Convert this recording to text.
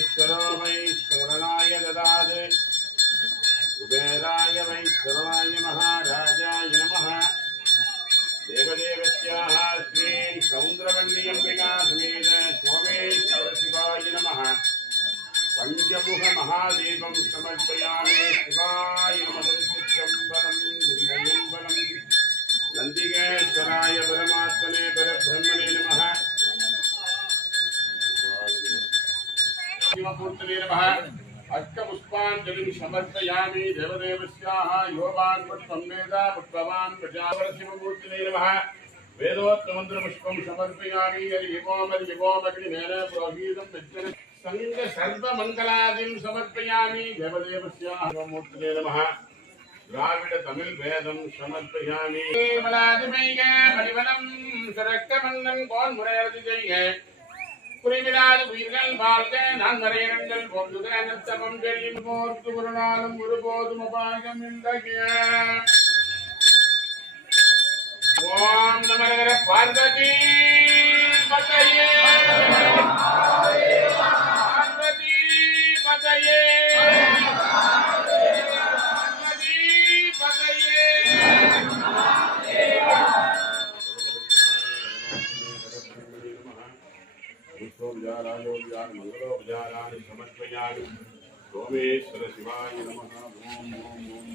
विघ्नेश्वरो वै श्रवणाय ददात् कुबेराय वै श्रवणाय महाराजाय नमः देवदेवस्याः श्री सौन्द्रवल्ल्यम्बिका समेत सोमेश्वर शिवाय नमः पंचमुख महादेवं समर्पयामि शिवाय नमः नंदिकेश्वराय परमात्मने परब्रह्मणे नमः शिवमूर्तये नमः अष्टपुष्पाञ्जलिं समर्पयामि देवदेवस्याः योगान् पुष्पं वेदा पुष्पवान् प्रजावर शिवमूर्तये नमः वेदोक्तमन्त्रपुष्पं समर्पयामि यदिवोमग्निमेन पुरोहितं विज्ञान संग सर्वमंगलादिं समर्पयामि देवदेवस्याः शिवमूर्तये नमः द्राविड तमिल वेदं समर्पयामि मलादिमेये परिवनं सरक्तमन्नं कोन मुरेरति जये குறிவிடாத உயிர்கள் வாழ்க நான் மறையங்கள் போன்றுக நத்தமம் தெரியும் போர்த்து ஒரு நாளும் ஒருபோதும் அபாயம் இல்லையே ஓம் நமர பார்வதி பதையே பார்வதி பதையே பார்வதி பதையே मंगलोपचाराणि समर्पयामि सोमेश्वर शिवाय नमः ओम ओम ओम